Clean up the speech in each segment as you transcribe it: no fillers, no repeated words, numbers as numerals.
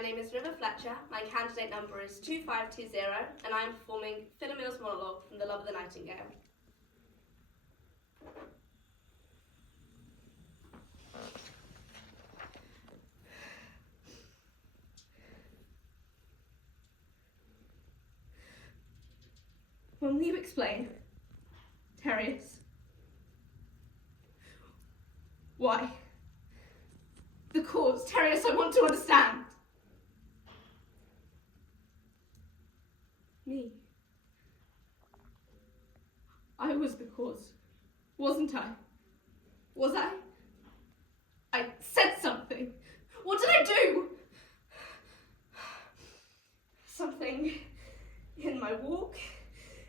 My name is River Fletcher, my candidate number is 2520, and I am performing Philomele's monologue from The Love of the Nightingale. Will you explain, Terrius? Why? The cause, Terrius, I want to understand. Me. I was the cause, wasn't I? Was I? I said something. What did I do? Something in my walk.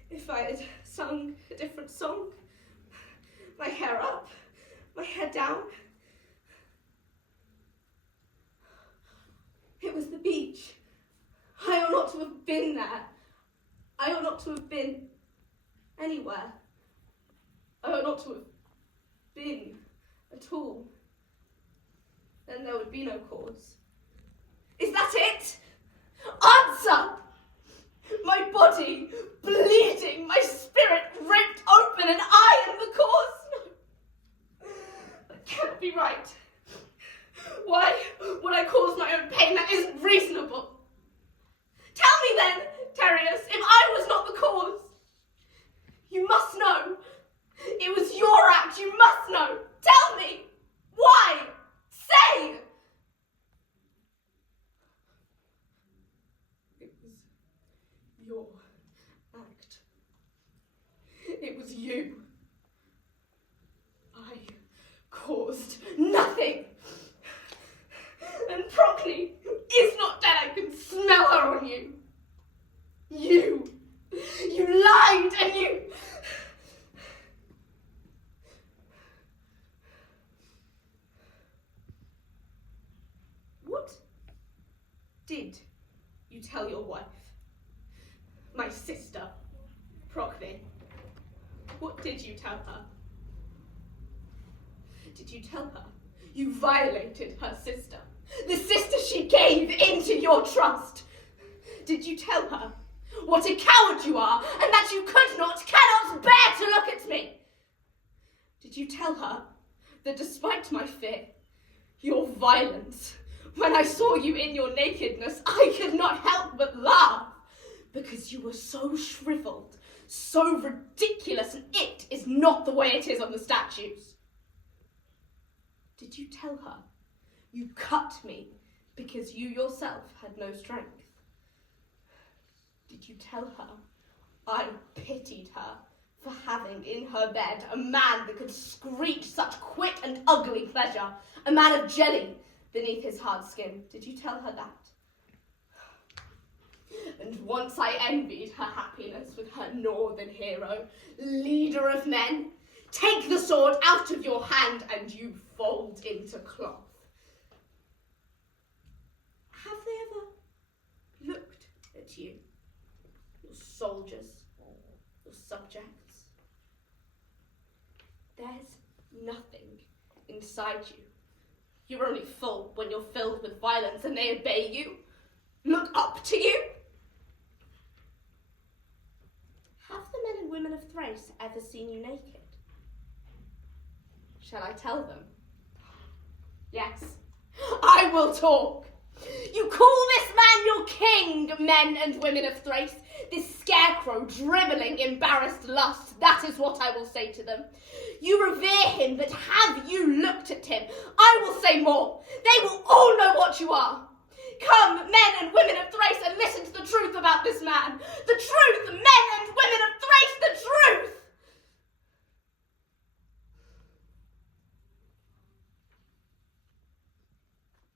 If I had sung a different song. My hair up, my head down. It was the beach. I ought not to have been there. I ought not to have been anywhere. I ought not to have been at all. Then there would be no cause. Is that it? Answer! My body bleeding, my spirit ripped open, and I am the cause? No. That can't be right. Why would I cause my own pain? That isn't reasonable. Tell me then, Terrius, if I was not the cause. You must know. It was your act, you must know. Tell me. Why? Say. It was your act. It was you. I caused nothing. And Procne is not dead. I can smell her on you. You lied and you... What did you tell your wife? My sister, Procne. What did you tell her? Did you tell her you violated her sister? The sister she gave into your trust. Did you tell her what a coward you are and that you cannot bear to look at me? Did you tell her that despite my fear, your violence, when I saw you in your nakedness, I could not help but laugh because you were so shriveled, so ridiculous, and it is not the way it is on the statues? Did you tell her you cut me because you yourself had no strength? Did you tell her I pitied her for having in her bed a man that could screech such quick and ugly pleasure, a man of jelly beneath his hard skin? Did you tell her that? And once I envied her happiness with her northern hero, leader of men, take the sword out of your hand and you fold into cloth. Have they ever looked at you, your soldiers, your subjects? There's nothing inside you. You're only full when you're filled with violence and they obey you, look up to you. Have the men and women of Thrace ever seen you naked? Shall I tell them? Yes, I will talk. You call this man your king, men and women of Thrace, this scarecrow dribbling embarrassed lust. That is what I will say to them. You revere him, but have you looked at him? I will say more. They will all know what you are. Come, men and women of Thrace, and listen to the truth about this man. The truth, men and women of Thrace,